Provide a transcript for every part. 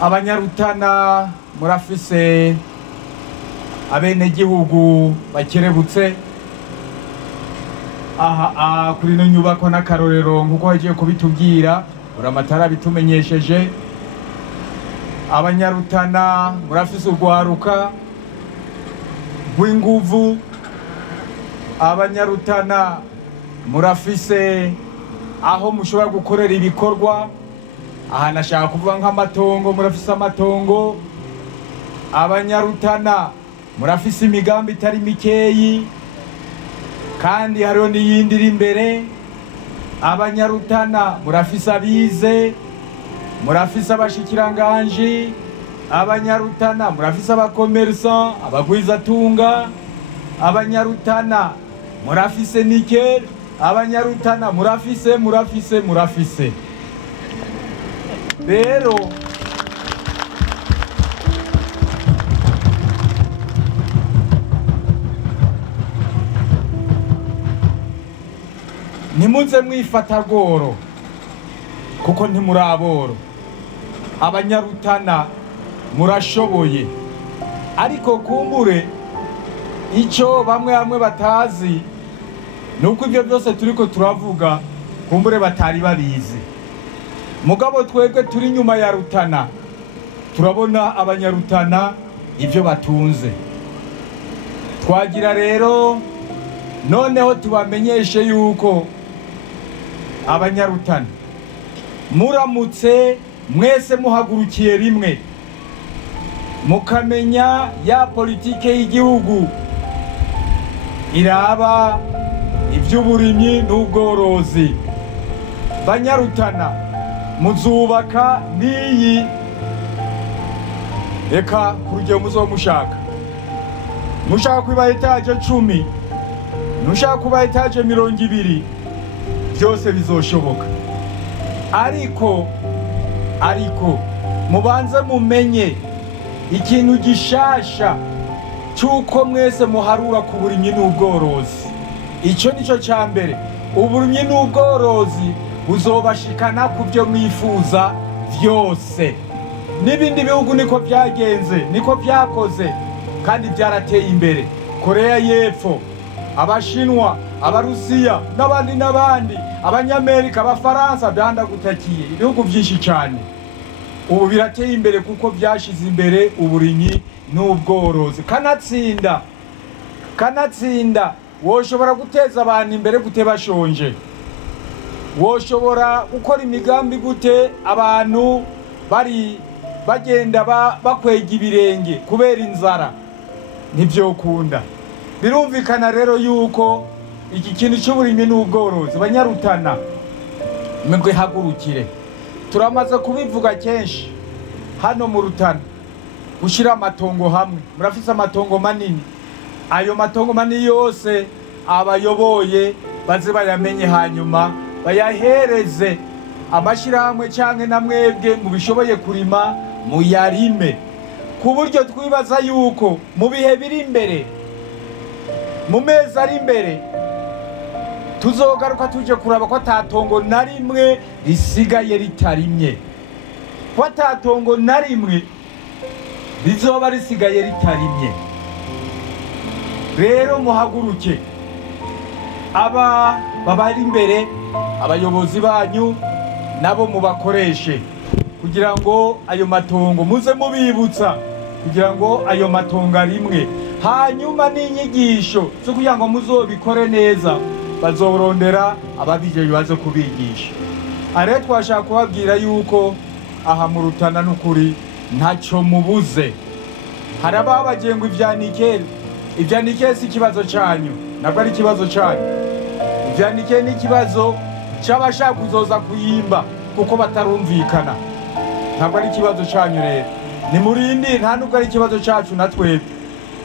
Abanyarutana murafise abenegihugu bakerebutse aha kuri no nyubako n'akarorero nkuko hagiye kubitubwira uramatara bitumenyesheje. Abanyarutana murafise urwaruka rw'inguvu. Abanyarutana murafise aho mushobora gukorera ibikorwa. Aha nashaka kuvuga nk'amatongo, murafise amatongo. Abanyarutana murafise imigambi itari mikeyi kandi hariho n'iyindi iri imbere. Abanyarutana murafise abize, murafise abashikiranganji. Abanyarutana murafise abakomersa, abagwizatunga. Abanyarutana murafise nikel. Abanyarutana murafise rero nimuze mwifata rworo kuko ntimuraboro. Abanyarutana murashoboye, ariko kumbure icyo bamwe batazi nuko ibyo byose turiko turavuga kumbure batari babizi. Mugabo twebwe turi nyuma ya Rutana turabona Abanyarutana ivyo batunze. Twagira rero noneho tubamenyeshe yuko Abanyarutana muramutse mwese muhagurukiye rimwe mukamenya ya politike y'igihugu iraba ivy'uburimyi n'ubworozi. Banyarutana muzubaka niyi, reka kurugero muzomushaka kuba etaje 10, nushaka kuba etaje 20, byose bizoshoboka. Ariko mubanze mumenye ikintu gishasha cyuko mwese muharura ku burimyi n'ubworozi. Ico nico ca mbere. Uburimyi n'ubworozi buzobashikana ku byo mwifuza vyose. N'ibindi bihugu niko byagenze, niko byakoze kandi byarateye imbere. Korea y'Epfo, Abashinwa, Abarusiya n'abandi, Abanyamerika, Abafaransa byandagutakiye, ibihugu byinshi cyane ubu birateye imbere kuko byashize imbere uburimyi n'ubworozi. Kanatsinda woshobora guteza abantu imbere gute bashonje? Woshobora gukora imigambi gute abantu bari bagenda bakwega ibirenge kubera inzara? Ntibyokunda. Birumvikana rero yuko iki kintu cy'uburimyi n'ubworozi Banyarutana mwebwe hagurukire. Turamaze kubivuga kenshi hano mu Rutana gushira amatongo hamwe. Murafise amatongo manini. Ayo matongo manini yose abayoboye baze bayamenye, hanyuma bayahereze amashirahamwe canke na mwebwe mubishoboye kurima muyarime, ku buryo twibaza yuko mu bihe biri imbere, mu mezi ari imbere, tuzogaruka tuje kuraba ko atatongo na rimwe risigaye ritarimye, ko atatongo na rimwe rizoba risigaye ritarimye. Rero muhaguruke, babari imbere, abayobozi banyu nabo mubakoreshe kugira ngo ayo matongo muze mubibutsa, kugira ngo ayo matongo arimwe. Hanyuma n'inyigisho zo kugira ngo muzobikore neza bazorondera ababije baze kubigisha. Are twashaka kubabwira yuko aha mu Rutana n'ukuri ntacyo mubuze. Hari ababagiye ngo ivya nikel si ikibazo cyanyu, nabwo ari ikibazo cyanyu. Ivya nikel ni ikibazo cy'abashaka kuzoza kuyimba kuko batarumvikana, ntabwo ari ikibazo cyanyu. Rero ni murindi, nta nubwo ari ikibazo cyacu na twebwe.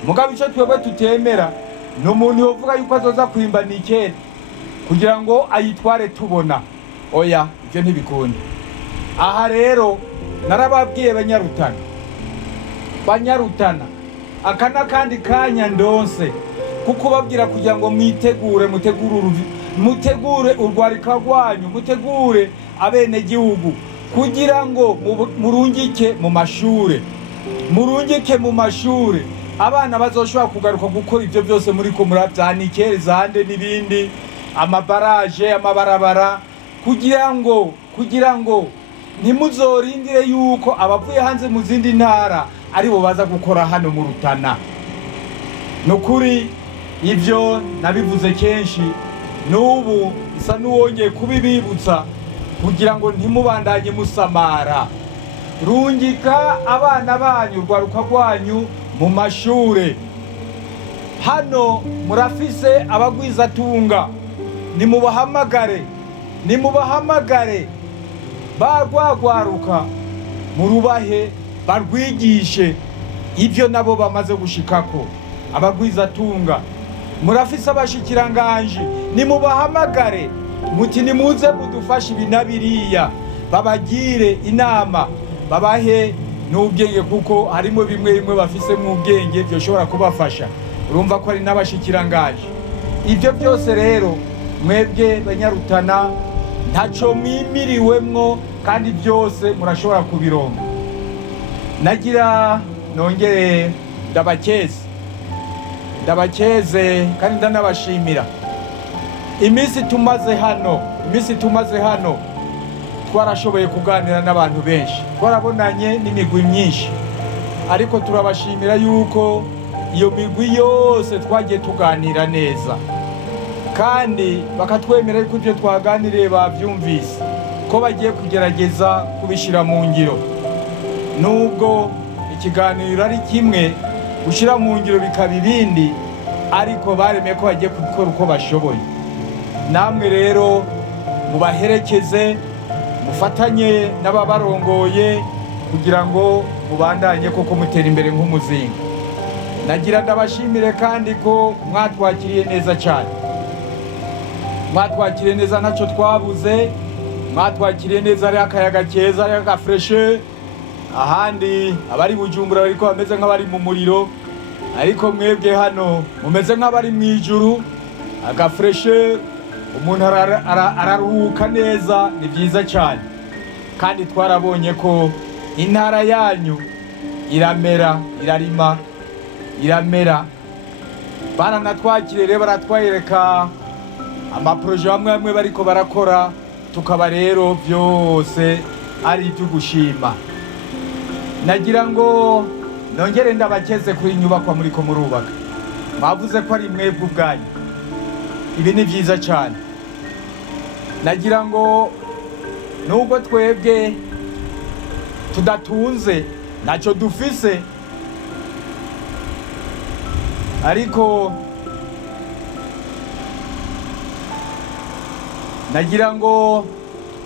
Mugabo icyo twebwe tutemera ni umuntu yovuga yuko azoza kwimba nikel kugira ngo ayitware tubona. Oya, ibyo ntibikunda. Aha rero narababwiye Banyarutana aka n'akandi kanya ndonse kuko babwira kugira ngo mutegure urwarika rwanyu, mutegure abenegihugu kugira ngo murungike mu mashure abana bazoshobora kugaruka gukora ibyo byose muri ko muravyanike zande n'ibindi amabaraje amabarabara kugira ngo ntimuzorindire yuko abavuye hanze mu zindi ntara aribo baza gukora hano mu Rutana. Nukuri ibyo nabivuze kenshi n'ubu isa n'uwongeye kubibibutsa kugira ngo ntimubandanye musamara. Rungika abana banyu rwaruka rwanyu mu mashure. Hano murafise abagwizatunga, nimubahamagare barwaruka murubahe barwigishe ibyo nabo bamaze gushikako. Abagwizatunga murafise abashikiranganje, nimubahamagare muti nimuze mudufashe ibinabiriya, babagire inama, babahe n'ubwenge kuko harimo bimwe bafise mu bwenge byoshobora kubafasha. Urumva ko ari n'abashikiranganje. Ibyo byose rero mwebwe Banyarutana ntaco mwimiriwemwo kandi byose murashobora kubironka. Nagira nongere ndabakeze kandi ndanabashimira. Imisi tumaze hano twarashoboye kuganira n'abantu benshi, twarabonanye n'imigwi myinshi, ariko turabashimira yuko iyo migwi yose twagiye tuganira neza kandi bakatwemera yuko ibyo twaganiriye bavyumvise ko bagiye kugerageza kubishira mu ngiro. Nubwo ikiganiro ari kimwe, gushira mu ngiro bikaba ibindi, ariko baremeye ko bagiye gukora uko bashoboye. Namwe rero mubaherekeze, mufatanye n'ababarongoye kugira ngo mubandanye koko mutera imbere nk'umuzinga. Nagira ndabashimire kandi ko mwatwakiriye neza cyane, mwatwakiriye neza ntacyo twabuze, mwatwakiriye neza ari akayaga keza, ari agafreshe. Ahandi abari Bujumbura bariko bameze nk'abari mu muriro, ariko mwebwe hano mumeze nk'abari mu ijuru, agafreshe, umuntu araruhuka neza, ni byiza cyane. Kandi twarabonye ko intara yanyu iramera. Baranatwakire rero baratwereka amaproje amwe bariko barakora, tukaba rero byose ari ibyo gushima. Nagira ngo nongere ndabakeze kuri inyubako muri ko murubaka. Bavuze ko ari mwebwe ubwanyu, ibi ni byiza cyane. Nagira ngo nubwo twebwe tudatunze ntacyo dufise, ariko nagira ngo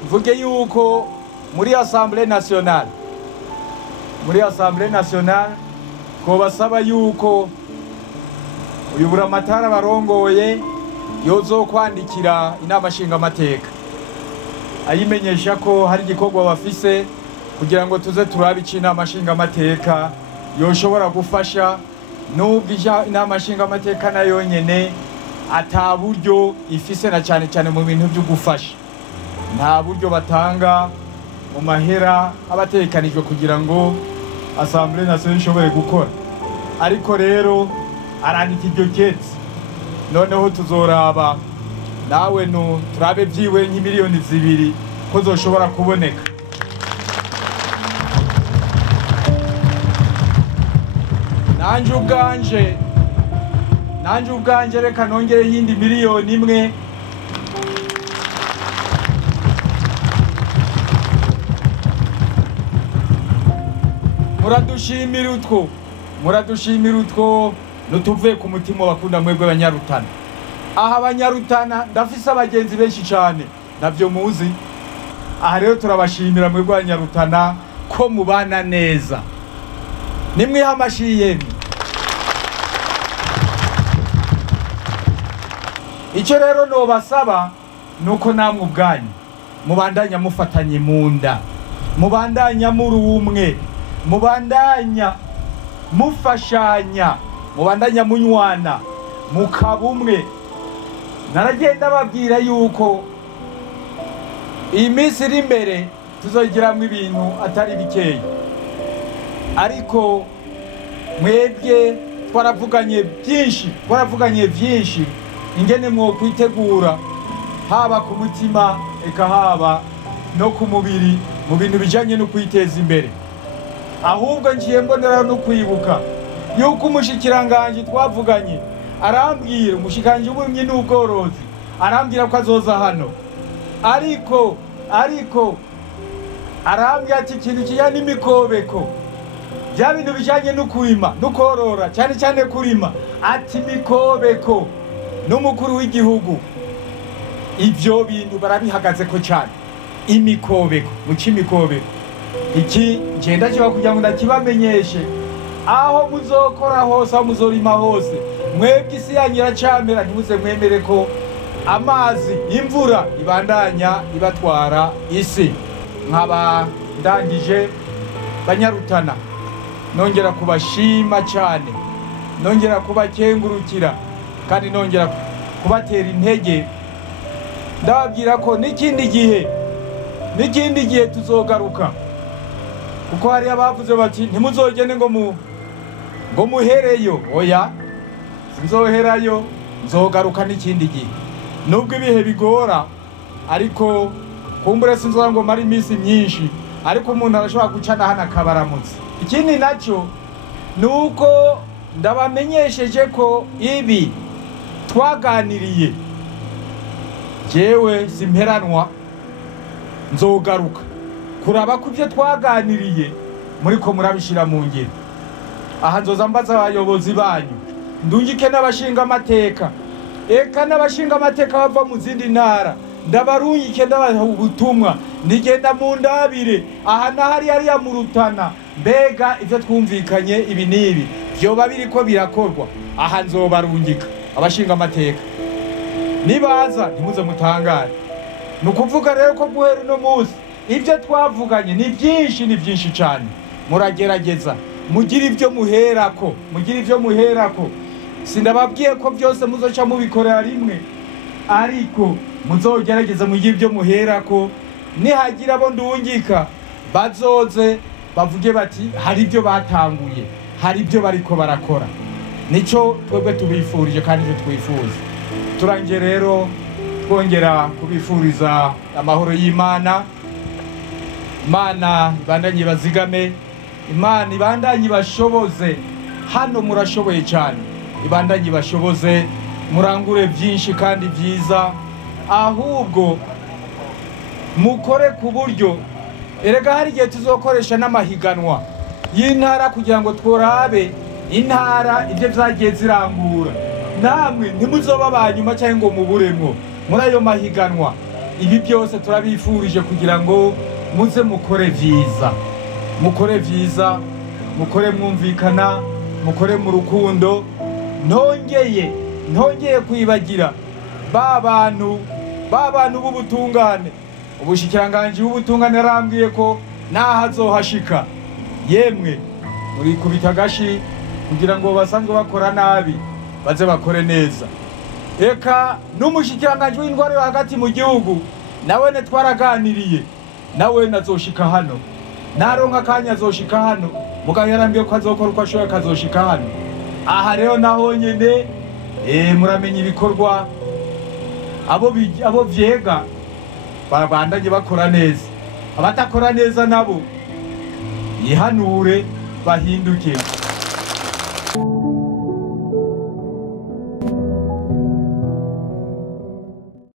mvuge yuko muri Assemblée Nationale ko basaba yuko uyu buramatara barongoye yozo kwandikira inama nshinga amateka ayimenyesha ko hari igikorwa bafise kugira ngo tuze turabe inama nshinga amateka yoshobora gufasha. Nubwo inama nshinga amateka nayo nyene ata buryo ifise, na cyane mu bintu byo gufasha nta buryo batanga mu mahera abatekanijwe kugira ngo Assemblée Nationale ishobore gukora. Ariko rero arandika iryo kete, noneho tuzoraba nawe turabe byiwe nk'imiliyoni 2 ko zoshobora kuboneka. Nanje ubwanje reka nongere yindi 1 miliyoni. Muradushimira utwo nutuvuye ku mutima bakunda mwebwe Banyarutana. Aha Banyarutana ndafise abagenzi benshi cyane navyo muzi. Aha rero turabashimira mwebwe Banyarutana ko mubana neza. Nimwe hamashiye. Icyo rero no basaba nuko namwe ubwanyu mubandanya mufatanye munda, mubandanya muri umwe, mubandanya mufashanya, mubandanya munywana, mukabumwe. Naragenda babwira yuko iyi minsi iri imbere tuzogiramwo ibintu atari bikeya, ariko mwebwe twaravuganye byinshi ingene mwo kwitegura haba ku mutima eka haba no ku mubiri mu bintu bijanye no kwiteza imbere. Ahubwo ngiye mbonera no kwibuka yuko umushikiranganje twavuganye arambwira, umushikiranganje w'uburimyi n'ubworozi arambwira ko azoza hano, ariko arambwira ati ikintu kijanye n'imikobeko, bya bintu bijanye no kurima no korora, cyane cyane kurima, ati imikobeko n'umukuru w'igihugu ivyo bintu barabihagaze ko cyane. Imikobeko, muci imikobeko iki ngenda kiba kugira ngo ndakibamenyeshe, aho muzokora hose, aho muzorima hose, mwebwe isi yanyu iracamera, ntimuze mwemere ko amazi imvura ibandanya ibatwara isi. Nkaba ndangije Banyarutana, nongera kubashima cyane, nongera kubakengurukira, kandi nongera kubatera intege, ndababwira ko n'ikindi gihe tuzogaruka, kuko hari abavuze bati ntimuzogende ngo muhereyo. Oya, sinzoherayo, nzogaruka n'ikindi gihe, nubwo ibihe bigora, ariko kumbure sinzora ngo mari iminsi myinshi, ariko umuntu arashobora gucana hano akabaramutse. Ikindi nacyo nuko ndabamenyesheje ko ibi twaganiriye jewe simperanwa, nzogaruka kuraba ko ivyo twaganiriye muriko murabishira mu ngiro. Aha nzoza mbaza abayobozi banyu, ndungike n'abashinga amateka, eka n'abashinga amateka bava mu zindi ntara, ndabarungike ndabaha ubutumwa, nigenda mu ndabire aha na hariya mu Rutana, mbega ivyo twumvikanye ibi n'ibi vyoba biriko birakorwa. Aha nzobarungika abashinga amateka, nibaza ntimuze mutangare. Nukuvuga rero ko guhera uno munsi ivyo twavuganye ni byinshi cyane, muragerageza mugira ivyo muherako. Sindababwiye ko byose muzoca mubikorera rimwe, ariko muzogerageza mugira ivyo muherako. Nihagira abo ndungika bazoze bavuge bati hari ivyo batanguye, hari ivyo bariko barakora. Nico twebwe tubifurije kandi ivyo twifuza. Turangiye rero twongera kubifuriza amahoro y'Imana. Imana ibandanye bazigame, Imana ibandanye bashoboze. Hano murashoboye cyane, ibandanye bashoboze, murangure byinshi kandi byiza, ahubwo mukore ku buryo erega hari igihe tuzokoresha n'amahiganwa y'intara kugira ngo tworabe intara ivyo vyagiye zirangura. Namwe ntimuzoba banyuma cyangwa ngo muburemwo muri ayo mahiganwa. Ibi byose turabifurije kugira ngo muze mukore vyiza, mukore mwumvikana, mukore mu rukundo. Ntongeye kwibagira ba bantu b'ubutungane. Ubushikiranganje bw'ubutungane yarambwiye ko nahazohashika yemwe muri kubita gashi kugira ngo basanzwe bakora nabi baze bakore neza. Eka n'umushikiranganje w'indwara hagati mu gihugu nawe ne twaraganiriye, nawe nazoshika hano, naronka kanya azoshika hano, mugabo yarambwiye ko azokora uko ashoboye kazoshika hano. Aha rero naho nyene muramenye ibikorwa abo vyega babandanye bakora neza, abatakora neza nabo yihanure bahinduke.